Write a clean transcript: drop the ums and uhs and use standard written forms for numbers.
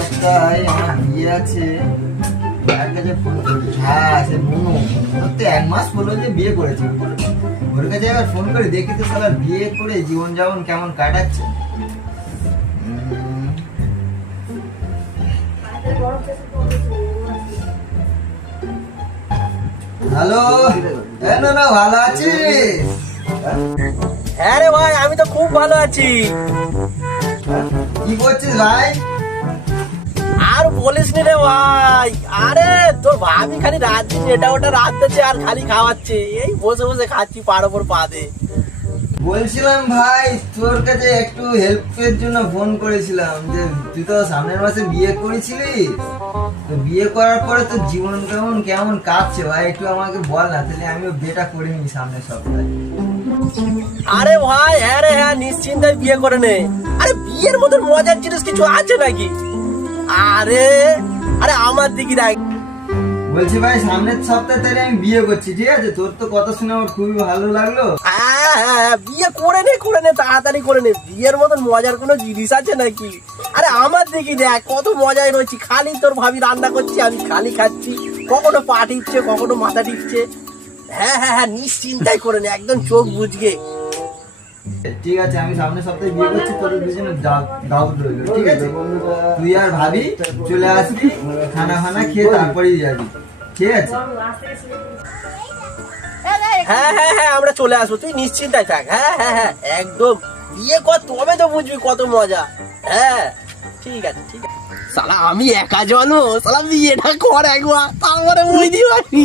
সপ্তাহে আমার বিয়ে আছে। তার কাছে ফোন করি। হ্যাঁ, সে মনু। ওর তো 1 মাস হলো যে বিয়ে করেছে। ওর কাছে এবার ফোন করে দেখি তো শালা বিয়ে করে জীবনযাপন কেমন কাটাচ্ছে। হ্যালো, না ভালো আছিস? হ্যাঁ রে ভাই, আমি তো খুব ভালো আছি। কি করছিস ভাই? আর বলিস নি রে ভাই, আরে তোর ভাবি খালি রাত দিন এটা ওটা রাত দিচ্ছে আর খালি খাওয়াচ্ছে। এই বসে বসে খাচ্ছি পাড় ওপর পা দে। বলছিলাম ভাই, তোর কাছে একটু হেল্পের জন্য ফোন করেছিলাম যে তুই তো সামনের মাসে বিয়ে করেছিলিস, তো বিয়ে করার পরে তো জীবন কেমন কেমন কাটছে ভাই, একটু আমাকে বল না, তাহলে আমিও বিয়েটা করে নিই সামনের সপ্তাহে। আরে ভাই হ্যাঁ রে হ্যাঁ, নিশ্চিন্তায় বিয়ে করে নে। আরে বিয়ের মতন মজার জিনিস কিছু আছে নাকি? আরে আরে আমার দিকে দেখ। বলছি ভাই, সামনের সপ্তাহে তাহলে আমি বিয়ে করছি, ঠিক আছে? তোর তো কথা শুনে আমার খুবই ভালো লাগলো। হ্যাঁ, বিয়ে করে নে তাড়াতাড়ি করে নে। বিয়ের মতন মজার কোনো জিনিস আছে নাকি? আরে আমার দিকে দেখ, কত মজায় রয়েছি। খালি তোর ভাবি রান্না করছি, আমি খালি খাচ্ছি। কখনো পা টিপছে, কখনো মাথা টিপছে। হ্যাঁ হ্যাঁ হ্যাঁ, নিশ্চিন্তাই করে নে, একদম চোখ বুঝগে। ঠিক আছে, আমি সামনের সপ্তাহে বিয়ে করছি, তোদের দুজনে দাওয়াত রইলো, ঠিক আছে? তুই আর ভাবি চলে আসবি, খানা ফানা খেয়ে তারপরেই যাবি, ঠিক আছে? হ্যাঁ হ্যাঁ হ্যাঁ, আমরা চলে আসবো, তুই নিশ্চিন্তায় থাক। হ্যাঁ হ্যাঁ হ্যাঁ, একদম। বিয়ে কর, তবে তো বুঝবি কত মজা। হ্যাঁ ঠিক আছে ঠিক আছে। শালা আমি একা জানো, শালা বিয়েটা কর একবার, তারপরে বুঝতে পারবি।